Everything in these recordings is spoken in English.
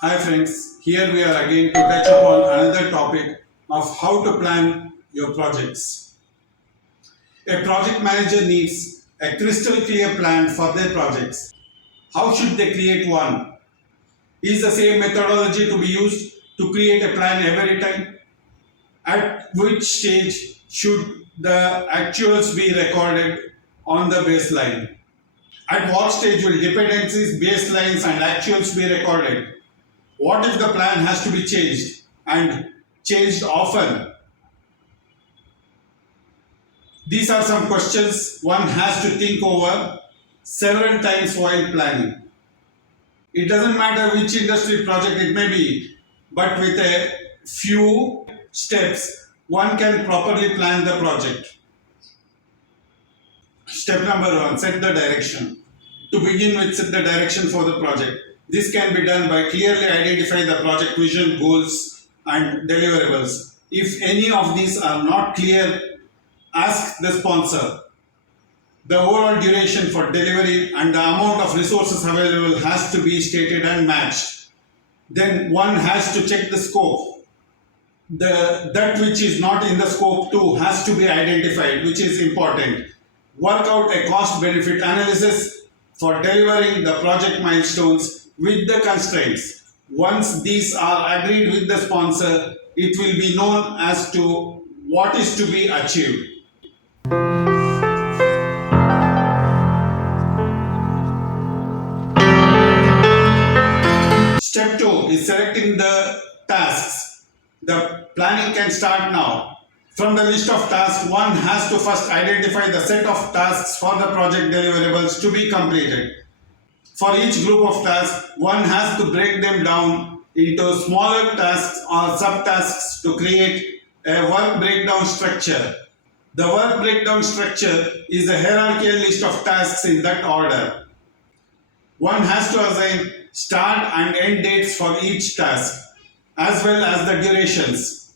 Hi friends, here we are again to touch upon another topic of how to plan your projects. A project manager needs a crystal clear plan for their projects. How should they create one? Is the same methodology to be used to create a plan every time? At which stage should the actuals be recorded on the baseline? At what stage will dependencies, baselines, and actuals be recorded? What if the plan has to be changed and changed often? These are some questions one has to think over several times while planning. It doesn't matter which industry project it may be, but with a few steps, one can properly plan the project. Step number one, set the direction. To begin with, set the direction for the project. This can be done by clearly identifying the project vision, goals, and deliverables. If any of these are not clear, ask the sponsor. The overall duration for delivery and the amount of resources available has to be stated and matched. Then one has to check the scope. That which is not in the scope too has to be identified, which is important. Work out a cost benefit analysis for delivering the project milestones with the constraints. Once these are agreed with the sponsor, it will be known as to what is to be achieved. Step 2 is selecting the tasks. The planning can start now. From the list of tasks, one has to first identify the set of tasks for the project deliverables to be completed. For each group of tasks, one has to break them down into smaller tasks or subtasks to create a work breakdown structure. The work breakdown structure is a hierarchical list of tasks in that order. One has to assign start and end dates for each task, as well as the durations.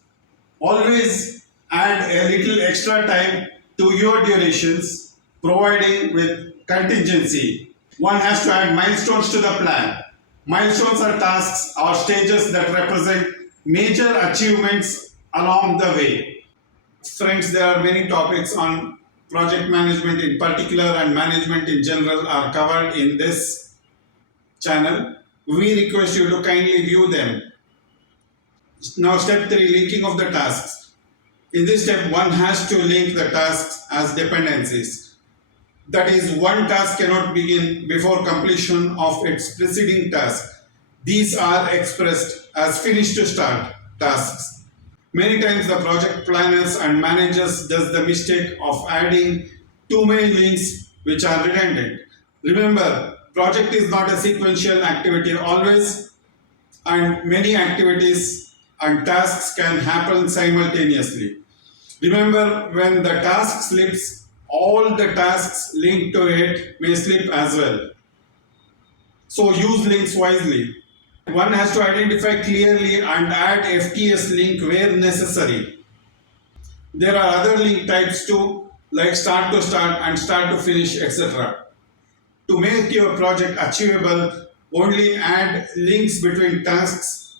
Always add a little extra time to your durations, providing with contingency. One has to add milestones to the plan. Milestones are tasks or stages that represent major achievements along the way. Friends, there are many topics on project management in particular and management in general are covered in this channel. We request you to kindly view them. Now step 3, linking of the tasks. In this step, one has to link the tasks as dependencies. That is, one task cannot begin before completion of its preceding task. These are expressed as finish to start tasks. Many times the project planners and managers does the mistake of adding too many links which are redundant. Remember, project is not a sequential activity always, and many activities and tasks can happen simultaneously. Remember, when the task slips, all the tasks linked to it may slip as well. So use links wisely. One has to identify clearly and add FTS link where necessary. There are other link types too, like start to start and start to finish, etc. To make your project achievable, only add links between tasks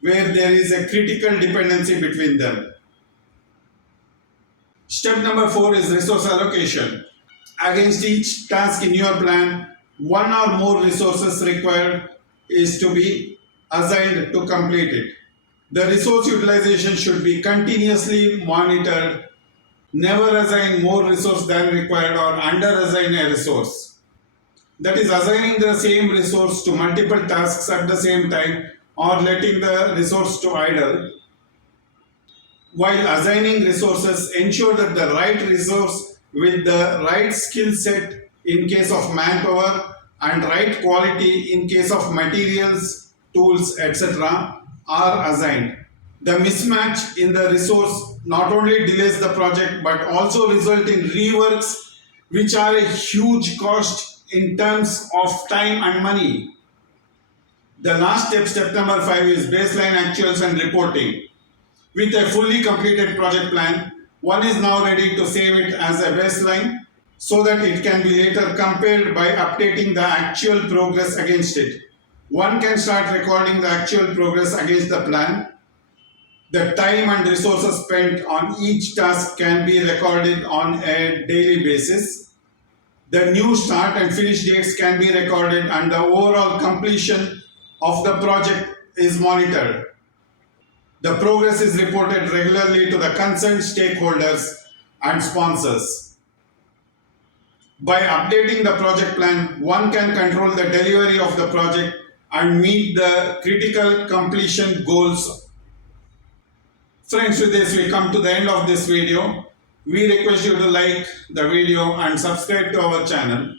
where there is a critical dependency between them. Step number 4 is resource allocation. Against each task in your plan, one or more resources required is to be assigned to complete it. The resource utilization should be continuously monitored. Never assign more resource than required or under assign a resource. That is, assigning the same resource to multiple tasks at the same time or letting the resource to idle. While assigning resources, ensure that the right resource with the right skill set in case of manpower and right quality in case of materials, tools, etc. are assigned. The mismatch in the resource not only delays the project but also result in reworks, which are a huge cost in terms of time and money. The last step, step number 5, is baseline actuals and reporting. With a fully completed project plan, one is now ready to save it as a baseline so that it can be later compared by updating the actual progress against it. One can start recording the actual progress against the plan. The time and resources spent on each task can be recorded on a daily basis. The new start and finish dates can be recorded, and the overall completion of the project is monitored. The progress is reported regularly to the concerned stakeholders and sponsors. By updating the project plan, one can control the delivery of the project and meet the critical completion goals. Friends, with this we come to the end of this video. We request you to like the video and subscribe to our channel.